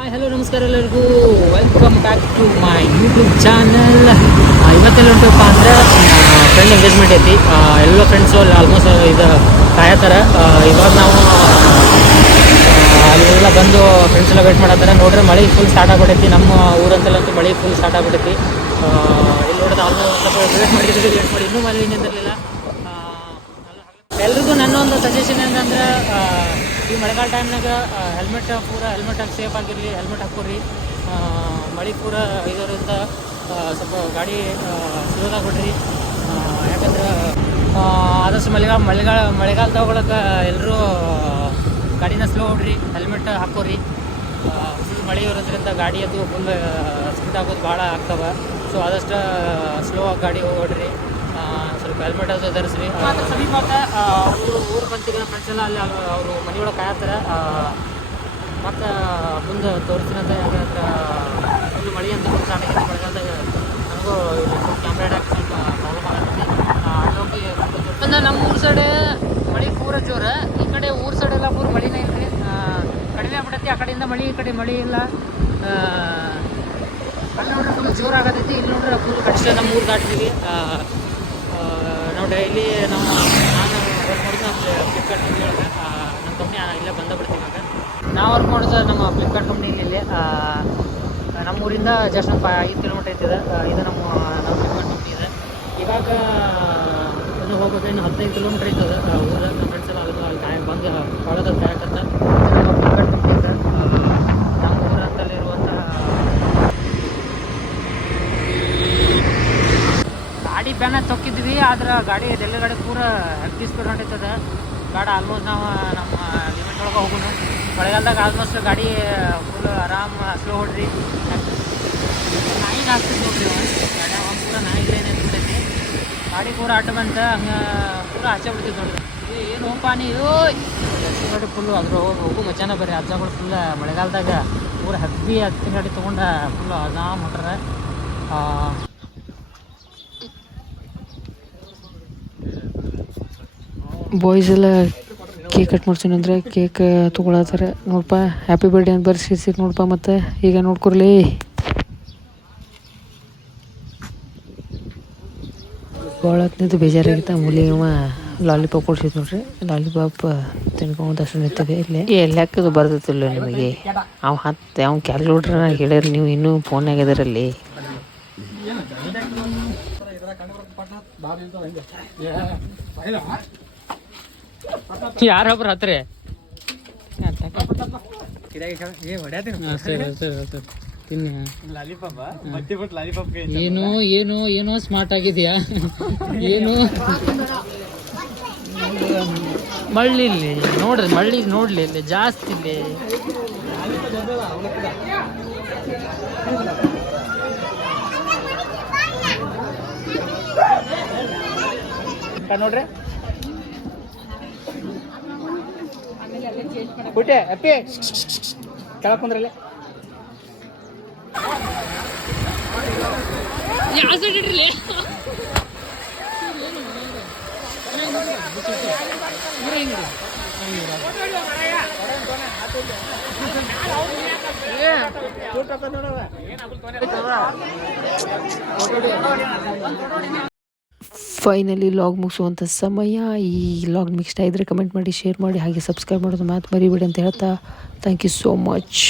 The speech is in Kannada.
ಹಾಯ್ ಹಲೋ ನಮಸ್ಕಾರ ಎಲ್ಲರಿಗೂ welcome back to my YouTube channel. ಇವತ್ತೆಲ್ಲ ಉಂಟಪ್ಪ ಅಂದರೆ ಫ್ರೆಂಡ್ ಎಂಗೇಜ್ಮೆಂಟ್ ಐತಿ. ಎಲ್ಲ ಫ್ರೆಂಡ್ಸು ಅಲ್ಲಿ ಆಲ್ಮೋಸ್ಟ್ ಇದು ಕಾಯತ್ತಾರೆ. ಇವಾಗ ನಾವು ಅಲ್ಲೆಲ್ಲ ಬಂದು ಫ್ರೆಂಡ್ಸ್ ಎಲ್ಲ ವೇಟ್ ಮಾಡತ್ತಾರೆ. ನೋಡ್ರೆ ಮಳೆ ಫುಲ್ ಸ್ಟಾರ್ಟ್ ಆಗ್ಬಿಟ್ಟೈತಿ. ನಮ್ಮ ಊರಂತಲ್ಲಂತೂ ಮಳೆ ಫುಲ್ ಸ್ಟಾರ್ಟ್ ಆಗ್ಬಿಟ್ಟೈತಿ. ಇಲ್ಲಿ ನೋಡಿದ್ರೆ ಆಲ್ಮೋಸ್ಟ್ ಸ್ವಲ್ಪ ವೇಟ್ ಮಾಡಿ ಇನ್ನೂ ಮಳೆ ಇನ್ನಿರಲಿಲ್ಲ. ಎಲ್ರಿಗೂ ನನ್ನ ಒಂದು ಸಜೆಷನ್ ಏನಂದ್ರೆ ಈ ಮಳೆಗಾಲ ಟೈಮ್ನಾಗ ಹೆಲ್ಮೆಟ್ ಹಾಕಿ ಸೇಫ್ ಆಗಿರಲಿ, ಹೆಲ್ಮೆಟ್ ಹಾಕೋರಿ. ಮಳೆ ಪೂರ ಇದರಿಂದ ಸ್ವಲ್ಪ ಗಾಡಿ ಸ್ಲೋದಾಗ ಬಿಡ್ರಿ. ಯಾಕಂದ್ರೆ ಆದಷ್ಟು ಮಳೆಗಾಲದೊಳಗೆ ಎಲ್ಲರೂ ಗಾಡಿನ ಸ್ಲೋ ಹೊಡ್ರಿ, ಹೆಲ್ಮೆಟ್ ಹಾಕೋರಿ. ಫುಲ್ ಮಳೆ ಇರೋದ್ರಿಂದ ಗಾಡಿ ಅದು ಫುಲ್ ಸ್ಪೀಡ್ ಆಗೋದು ಭಾಳ ಆಗ್ತವೆ. ಸೊ ಆದಷ್ಟು ಸ್ಲೋ ಆಗಿ ಗಾಡಿ ಹೋಗ್ರಿ, ಸ್ವಲ್ಪ ಹೆಲ್ಮೆಟ್ ಅದು ಧರಿಸ್ರಿ. ಸಮೀಪ ಅವರು ಊರು ಬಂತಿರೋ ಫ್ರೆಂಡ್ಸ್ ಎಲ್ಲ ಅಲ್ಲಿ ಅವರು ಮನೆಯೊಳಗೆ ಕಾಯತ್ತಾರೆ. ಮತ್ತು ಮುಂದೆ ತೋರಿಸ್ತೀನಂತ. ಯಾಕಂದ್ರೆ ಫುಲ್ ಮಳೆ ಅಂತ ಫುಲ್ ಸ್ಟಾರ್ಟ್ ಆಗೈತೆ ಮಳೆಗಾಲದಾಗ. ನನಗೂ ಕ್ಯಾಮ್ರಾ ಹಿಡಕ್ಕೆ ಸ್ವಲ್ಪ ಪ್ರಾಬ್ಲಮ್ ಆಗತ್ತೆ. ಅಂದರೆ ನಮ್ಮ ಊರು ಸೈಡೆ ಮಳೆ ಪೂರ ಜೋರು. ಈ ಕಡೆ ಊರು ಸೈಡ್ ಎಲ್ಲ ಪೂರ ಮಳೆನೇ ಇಲ್ರಿ, ಕಡಿಮೆ ಆಗ್ಬಿಟ್ಟೈತಿ. ಆ ಕಡೆಯಿಂದ ಮಳೆ, ಈ ಕಡೆ ಮಳೆ ಇಲ್ಲ. ಅಲ್ಲಿ ನೋಡ್ರೆ ಫುಲ್ ಜೋರು ಆಗತೈತಿ. ಇಲ್ಲಿ ನೋಡ್ರೆ ಫುಲ್ ಕಡಿಮೆ. ನಮ್ಮ ಊರು ದಾಟ್ತೀವಿ. ನಾವು ಡೈಲಿ ನಾನು ವರ್ಕ್ ಮಾಡೋದು ಫ್ಲಿಪ್ಕಾರ್ಟ್ ಕಂಪ್ನಿ ಒಳಗೆ. ನಮ್ಮ ಕಂಪ್ನಿ ಇಲ್ಲೇ ಬಿಡ್ತೀವಿ. ಇವಾಗ ನಾವು ವರ್ಕ್ ಮಾಡೋದು ನಮ್ಮ ಫ್ಲಿಪ್ಕಾರ್ಟ್ ಕಂಪ್ನಿಯಲ್ಲಿ. ನಮ್ಮೂರಿಂದ ಜಸ್ಟ್ ಒಂದು 5 ಕಿಲೋಮೀಟರ್ ಐತಿದೆ. ಇದು ನಮ್ಮ ಫ್ಲಿಪ್ಕಾರ್ಟ್ ಕಂಪ್ನಿ ಇದೆ. ಇವಾಗ ಇನ್ನು ಹೋಗೋದು ಇನ್ನು 15 ಕಿಲೋಮೀಟರ್ ಐತದೆ ಊರ. ನಮ್ಮ ಫ್ರೆಂಡ್ಸ್ ಎಲ್ಲ ಅಲ್ಲಿ ಬಂದು ಕಾಳದಲ್ಲಿ ಕಾಯಕತ್ತ. ಫ್ಲಿಪ್ಕಾರ್ಟ್ ಕಂಪ್ನಿ ಇದೆ ನಮ್ಮ ಊರಂತಲ್ಲಿರುವಂತಹ. ಗಾಡಿ ಬ್ಯಾನ ತೊಕ್ಕಿದ್ವಿ, ಆದ್ರೆ ಗಾಡಿ ಗಾಡಿ ಪೂರ ಹೆಲ್ತಿ ಸ್ಪೀಡ್ ಹೊಂಟೈತದೆ. ಗಾಡಿ ಆಲ್ಮೋಸ್ಟ್ ನಾವು ನಮ್ಮ ಲಿಮಿಟ್ ಒಳಗೆ ಹೋಗೋಣ. ಮಳೆಗಾಲದಾಗ ಆಲ್ಮೋಸ್ಟ್ ಗಾಡಿ ಫುಲ್ ಆರಾಮ್ ಸ್ಲೋ ಹೊಡ್ರಿ. ನಾಯಿಗೆ ಹಾಕ್ತಿದ್ದು ನೋಡ್ರಿ ಗಾಡಿ ಒಂದು ಪೂರ ನಾಯಿಗೆ ಏನಿರ್ತೈತಿ. ಗಾಡಿ ಪೂರ ಆಟ ಬಂತ ಹಂಗೆ ಪೂರ ಆಚೆ ಬಿಡ್ತಿದ್ದು ನೋಡ್ರಿ. ಏನು ಹೋಪಾನಿ ಗಾಡಿ ಫುಲ್ಲು ಅದ್ರ ಹೋಗು ಮಚಾನ ಬರ್ರಿ. ಅಜ್ಜಗಳು ಫುಲ್ ಮಳೆಗಾಲದಾಗ ಪೂರ ಹೆವಿ ಹತ್ತಿನ ಗಾಡಿ ತೊಗೊಂಡು ಫುಲ್ ಆರಾಮ್ ಹೊಂಟ್ರೆ. ಬಾಯ್ಸ್ ಎಲ್ಲ ಕೇಕ್ ಕಟ್ ಮಾಡ್ತೀನಿ ಅಂದರೆ ಕೇಕ್ ತೊಗೊಳತ್ತಾರೆ ನೋಡಪ್ಪ. ಹ್ಯಾಪಿ ಬರ್ಡೇ ಅಂತ ಬರ್ಸಿರ್ಸಿ ನೋಡಪ್ಪ. ಮತ್ತು ಈಗ ನೋಡ್ಕೊರ್ಲಿ, ಭಾಳ ಹೊತ್ತಿನಿಂದ ಬೇಜಾರಾಗಿತ್ತು. ಮೂಲಿ ಅವ ಲಾಲಿಪಾಪ್ ಕೊಡ್ಸಿದ್ ನೋಡ್ರಿ. ಲಾಲಿಪಾಪ್ ತಿನ್ಕೊಂಡು ಅಷ್ಟು ನಿಂತಿದೆ ಇಲ್ಲಿ. ಲೆಕ್ಕದು ಬರ್ತೈತಿಲ್ಲ ನಿಮಗೆ. ಅವ್ನು ಕ್ಯಾಲ್ಕುಲೇಟ್ರ್ ಹೇಳ್ಯಾರ, ನೀವು ಇನ್ನೂ ಫೋನ್ನಾಗ ಇದರಲ್ಲಿ. ಯಾರೊಬ್ರು ಹತ್ರಿ ಏನು ಏನು ಏನೋ ಸ್ಮಾರ್ಟ್ ಆಗಿದೆಯಾ ಏನು ಮಳ್ಳಿ ಇಲ್ಲಿ ನೋಡ್ರಿ, ಮಳ್ಳಿ ನೋಡ್ಲಿ ಇಲ್ಲಿ ಜಾಸ್ತಿ ಇಲ್ಲಿ. ನೋಡ್ರಿ ಬಿಟ್ಟೆ ಅಪ್ಪಿ ಕೆಳಕ್ ಕುಂದ್ರಲ್ಲೇ. ಫೈನಲಿ ಲಾಗ್ ಮುಗಿಸುವಂಥ ಸಮಯ. ಈ ಲಾಗ್ ಇಷ್ಟ ಇದ್ದರೆ ಕಮೆಂಟ್ ಮಾಡಿ, ಶೇರ್ ಮಾಡಿ, ಹಾಗೆ ಸಬ್ಸ್ಕ್ರೈಬ್ ಮಾಡೋದು ಮಾತು ಮರಿಬೇಡಿ ಅಂತ ಹೇಳ್ತಾ ಥ್ಯಾಂಕ್ ಯು ಸೋ ಮಚ್.